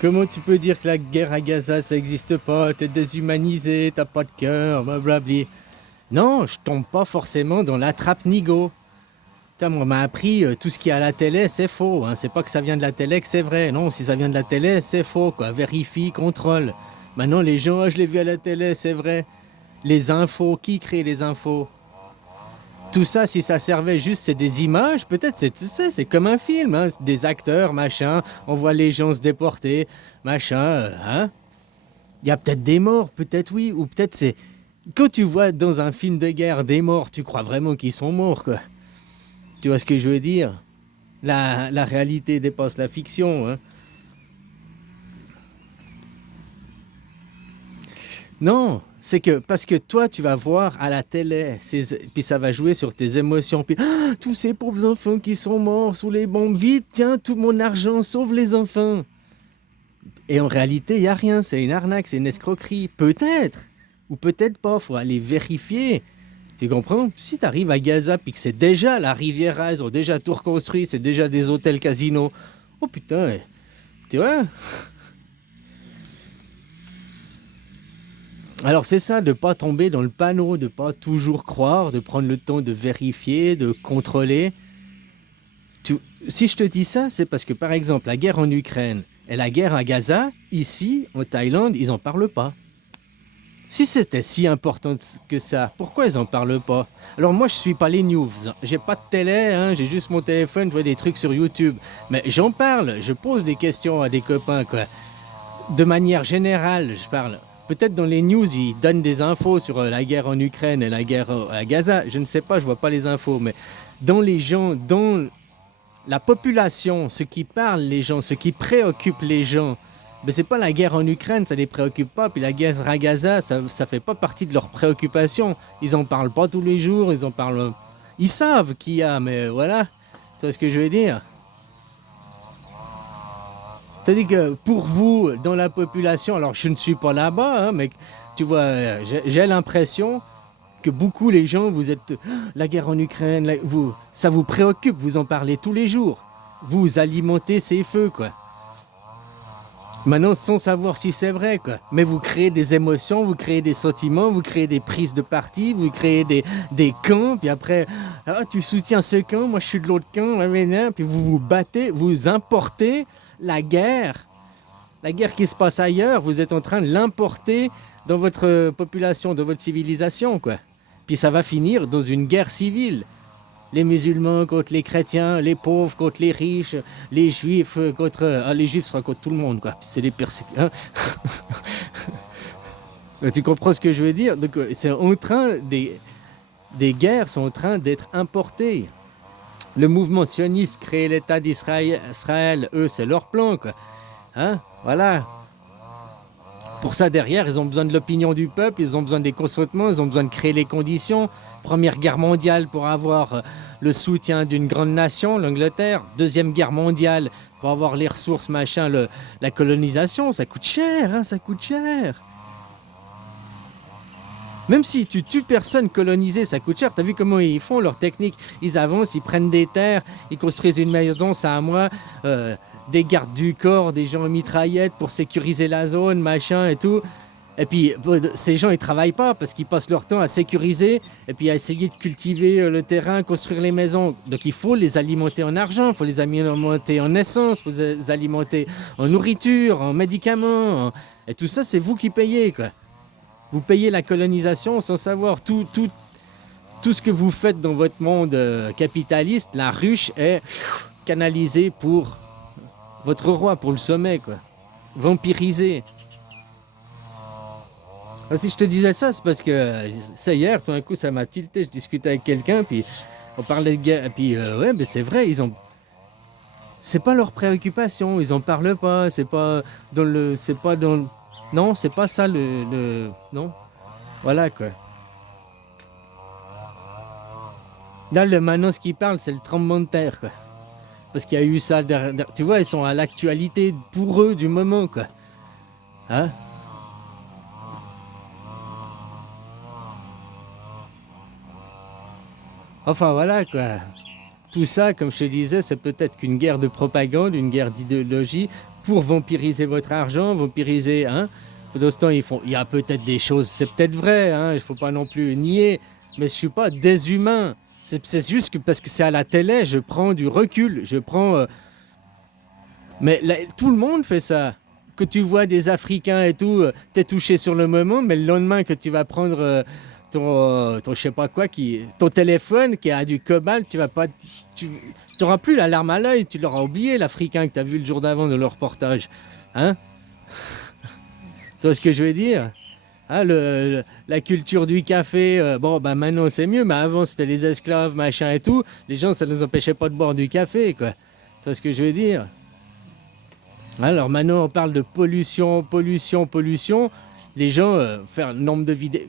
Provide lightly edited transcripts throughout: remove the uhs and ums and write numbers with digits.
Comment tu peux dire que la guerre à Gaza, ça existe pas? T'es déshumanisé, t'as pas de cœur, blablabli. Non, je tombe pas forcément dans la trappe nigo. Putain, moi, on m'a appris tout ce qui est à la télé, c'est faux. Hein. C'est pas que ça vient de la télé que c'est vrai. Non, si ça vient de la télé, c'est faux, quoi. Vérifie, contrôle. Maintenant, les gens, ah, je l'ai vu à la télé, c'est vrai. Les infos, qui crée les infos? Tout ça, si ça servait juste, c'est des images, peut-être, tu sais, c'est comme un film, hein. Des acteurs, machin. On voit les gens se déporter, machin, hein. Il y a peut-être des morts, peut-être oui, ou peut-être c'est... Quand tu vois dans un film de guerre des morts, tu crois vraiment qu'ils sont morts, quoi. Tu vois ce que je veux dire? La réalité dépasse la fiction, hein. Non, c'est que parce que toi, tu vas voir à la télé, puis ça va jouer sur tes émotions, puis ah, tous ces pauvres enfants qui sont morts sous les bombes, vite, tiens, tout mon argent, sauve les enfants. Et en réalité, il n'y a rien, c'est une arnaque, c'est une escroquerie. Peut-être, ou peut-être pas, il faut aller vérifier. Tu comprends? Si tu arrives à Gaza, puis que c'est déjà la Riviera, ils ont déjà tout reconstruit, c'est déjà des hôtels casinos. Oh putain, tu vois? Alors c'est ça, de ne pas tomber dans le panneau, de ne pas toujours croire, de prendre le temps de vérifier, de contrôler. Tu- Si je te dis ça, c'est parce que par exemple la guerre en Ukraine et la guerre à Gaza, ici, en Thaïlande, ils n'en parlent pas. Si c'était si important que ça, pourquoi ils en parlent pas? Alors moi je suis pas les news, j'ai pas de télé, hein, j'ai juste mon téléphone, je vois des trucs sur YouTube. Mais j'en parle, je pose des questions à des copains, quoi. De manière générale, je parle. Peut-être dans les news, ils donnent des infos sur la guerre en Ukraine et la guerre à Gaza. Je ne sais pas, je vois pas les infos, mais dans les gens, dans la population, ce qui parle les gens, ce qui préoccupe les gens, ben c'est pas la guerre en Ukraine, ça les préoccupe pas. Puis la guerre à Gaza, ça fait pas partie de leurs préoccupations. Ils en parlent pas tous les jours, ils en parlent. Ils savent qu'il y a, mais voilà. Tu vois ce que je veux dire? C'est-à-dire que pour vous, dans la population, alors je ne suis pas là-bas, hein, mais tu vois, j'ai l'impression que beaucoup les gens, vous êtes la guerre en Ukraine, ça vous préoccupe, vous en parlez tous les jours. Vous alimentez ces feux, quoi. Maintenant, sans savoir si c'est vrai, quoi. Mais vous créez des émotions, vous créez des sentiments, vous créez des prises de parti, vous créez des camps, puis après, ah, tu soutiens ce camp, moi je suis de l'autre camp, puis vous vous battez, vous importez la guerre. La guerre qui se passe ailleurs, vous êtes en train de l'importer dans votre population, dans votre civilisation, quoi. Puis ça va finir dans une guerre civile. Les musulmans contre les chrétiens, les pauvres contre les riches, les juifs contre... Ah, les juifs sera contre tout le monde, quoi. C'est les persécutions. Hein. Tu comprends ce que je veux dire? Donc, c'est en train... Des guerres sont en train d'être importées. Le mouvement sioniste créer l'État d'Israël, Israël, eux, c'est leur plan, quoi. Hein? Voilà. Pour ça, derrière, ils ont besoin de l'opinion du peuple, ils ont besoin des consentements, ils ont besoin de créer les conditions. Première guerre mondiale pour avoir le soutien d'une grande nation, l'Angleterre. Deuxième guerre mondiale pour avoir les ressources, machin, la colonisation. Ça coûte cher, hein, ça coûte cher. Même si tu tues personne colonisée, ça coûte cher. T'as vu comment ils font leur technique? Ils avancent, ils prennent des terres, ils construisent une maison, ça à moi. Des gardes du corps, des gens en mitraillettes pour sécuriser la zone, machin et tout. Et puis, ces gens, ils travaillent pas parce qu'ils passent leur temps à sécuriser et puis à essayer de cultiver le terrain, construire les maisons. Donc, il faut les alimenter en argent, il faut les alimenter en essence, il faut les alimenter en nourriture, en médicaments. Et tout ça, c'est vous qui payez, quoi. Vous payez la colonisation sans savoir tout ce que vous faites dans votre monde capitaliste. La ruche est canalisée pour votre roi, pour le sommet, quoi. Vampirisé. Alors, si je te disais ça, c'est parce que ça hier, tout d'un coup, ça m'a tilté. Je discutais avec quelqu'un, puis on parlait de guerre. Et puis, ouais, mais c'est vrai, ils ont. C'est pas leur préoccupation, ils en parlent pas. C'est pas dans le. C'est pas dans. Non, c'est pas ça Non. Voilà, quoi. Là, maintenant, ce qu'ils parlent, c'est le tremblement de terre, quoi. Parce qu'il y a eu ça derrière. Tu vois, ils sont à l'actualité pour eux du moment, quoi. Hein? Enfin, voilà, quoi. Tout ça, comme je te disais, c'est peut-être qu'une guerre de propagande, une guerre d'idéologie. pour vampiriser votre argent, vampiriser, hein. Pendant ce temps, il y a peut-être des choses, c'est peut-être vrai, hein, il ne faut pas non plus nier, mais je ne suis pas déshumain. C'est juste que parce que c'est à la télé, je prends du recul, je prends... mais là, tout le monde fait ça. Que tu vois des Africains et tout, t'es touché sur le moment, mais le lendemain que tu vas prendre ton je sais pas quoi, ton téléphone qui a du cobalt, tu vas pas, tu n'auras plus la larme à l'œil, tu l'auras oublié l'Africain que tu as vu le jour d'avant de leur reportage. Hein? Tu vois ce que je veux dire? Hein, la culture du café, bon, bah maintenant c'est mieux, mais avant c'était les esclaves, machin et tout. Les gens, ça ne les empêchait pas de boire du café, quoi. Tu vois ce que je veux dire? Alors maintenant, on parle de pollution, pollution, pollution. Les gens, faire le nombre de vidéos.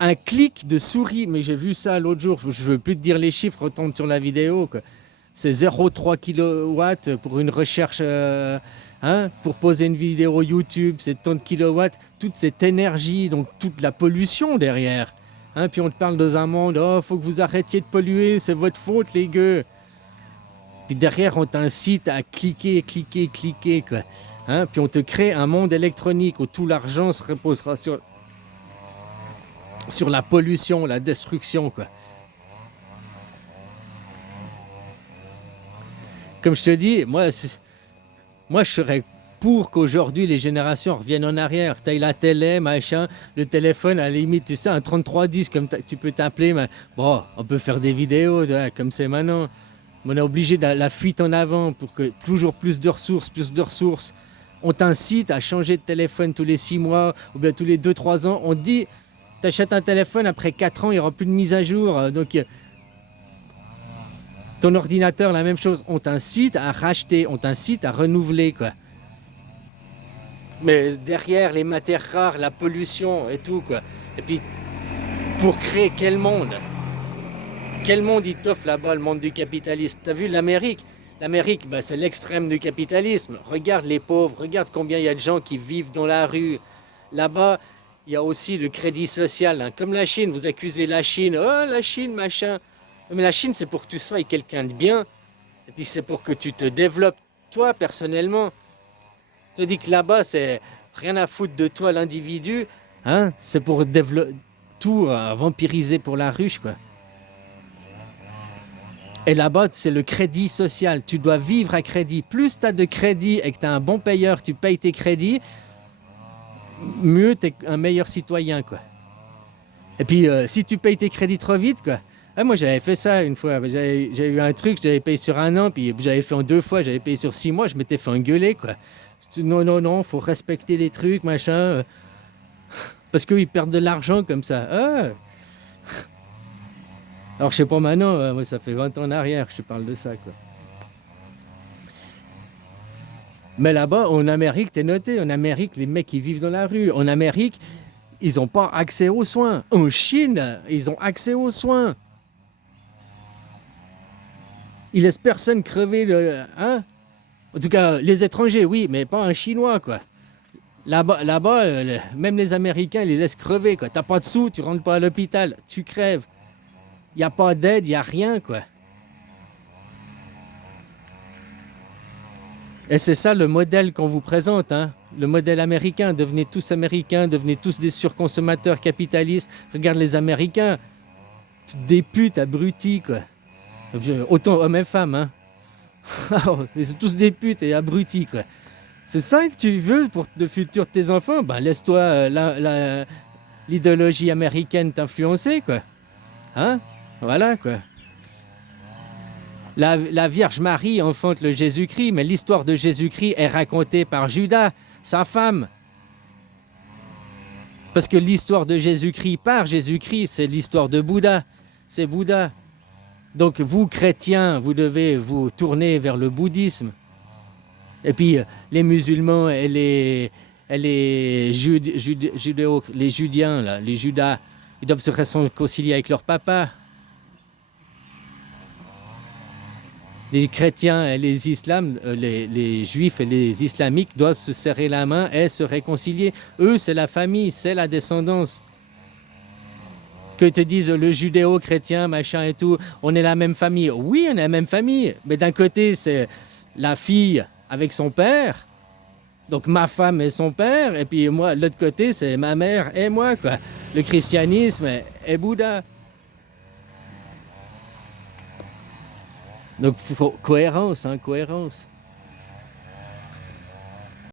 Un clic de souris, mais j'ai vu ça l'autre jour, je ne veux plus te dire les chiffres, retourne sur la vidéo, quoi. C'est 0,3 kW pour une recherche, hein, pour poser une vidéo YouTube, c'est tant de kilowatts, toute cette énergie, donc toute la pollution derrière. Hein, puis on te parle dans un monde, oh, faut que vous arrêtiez de polluer, c'est votre faute les gars. Puis derrière, on t'incite à cliquer, cliquer, cliquer, quoi. Hein, puis on te crée un monde électronique où tout l'argent se reposera sur la pollution, la destruction, quoi. Comme je te dis, moi je serais pour qu'aujourd'hui les générations reviennent en arrière. T'as la télé, machin, le téléphone, à la limite, tu sais, un 3310, comme tu peux t'appeler. Mais bon, on peut faire des vidéos, comme c'est maintenant. On est obligé de la fuite en avant pour que toujours plus de ressources, plus de ressources. On t'incite à changer de téléphone tous les 6 mois ou bien tous les 2-3 ans. On te dit, t'achètes un téléphone, après 4 ans, il n'y aura plus de mise à jour. Donc, ton ordinateur, la même chose. On t'incite à racheter, on t'incite à renouveler, quoi. Mais derrière les matières rares, la pollution et tout, quoi. Et puis, pour créer quel monde? Quel monde il t'offre là-bas, le monde du capitalisme? T'as vu l'Amérique? L'Amérique, bah, c'est l'extrême du capitalisme. Regarde les pauvres, regarde combien il y a de gens qui vivent dans la rue. Là-bas, il y a aussi le crédit social. Hein. Comme la Chine, vous accusez la Chine. Oh, la Chine, machin. Mais la Chine, c'est pour que tu sois quelqu'un de bien. Et puis, c'est pour que tu te développes, toi, personnellement. Je te dis que là-bas, c'est rien à foutre de toi, l'individu. Hein? C'est pour développer tout vampiriser pour la ruche, quoi. Et là-bas, c'est le crédit social. Tu dois vivre à crédit. Plus tu as de crédit et que tu as un bon payeur, tu payes tes crédits, mieux tu es un meilleur citoyen, quoi. Et puis, si tu payes tes crédits trop vite, quoi. Ah, moi, j'avais fait ça une fois. J'avais eu un truc, j'avais payé sur 1 an, puis j'avais fait en 2 fois, j'avais payé sur 6 mois, je m'étais fait engueuler, quoi. Non, non, non, faut respecter les trucs, machin. Parce qu'ils perdent de l'argent comme ça. Ah. Alors, je sais pas maintenant, moi, ça fait 20 ans en arrière que je te parle de ça, quoi. Mais là-bas, en Amérique, t'es noté, en Amérique, les mecs, ils vivent dans la rue. En Amérique, ils n'ont pas accès aux soins. En Chine, ils ont accès aux soins. Ils laissent personne crever, hein? En tout cas, les étrangers, oui, mais pas un Chinois, quoi. Là-bas, même les Américains, ils les laissent crever, quoi. T'as pas de sous, tu rentres pas à l'hôpital, tu crèves. Il n'y a pas d'aide, il n'y a rien, quoi. Et c'est ça le modèle qu'on vous présente, hein. Le modèle américain. Devenez tous américains, devenez tous des surconsommateurs capitalistes. Regarde les Américains. Des putes abrutis, quoi. Autant hommes et femmes, hein. Ils sont tous des putes et abrutis, quoi. C'est ça que tu veux pour le futur de tes enfants? Ben laisse-toi l'idéologie américaine t'influencer, quoi. Hein? Voilà, quoi. La Vierge Marie enfante le Jésus-Christ, mais l'histoire de Jésus-Christ est racontée par Judas, sa femme. Parce que l'histoire de Jésus-Christ par Jésus-Christ, c'est l'histoire de Bouddha. C'est Bouddha. Donc vous, chrétiens, vous devez vous tourner vers le bouddhisme. Et puis les musulmans et les judiens, là, les judas, ils doivent se réconcilier avec leur papa. Les chrétiens et les islams, les juifs et les islamiques doivent se serrer la main et se réconcilier. Eux, c'est la famille, c'est la descendance. Que te disent le judéo-chrétien, machin et tout, on est la même famille. Oui, on est la même famille, mais d'un côté, c'est la fille avec son père, Donc ma femme et son père, et puis moi, l'autre côté, c'est ma mère et moi, quoi. Le christianisme et Bouddha. Donc, cohérence, hein, cohérence.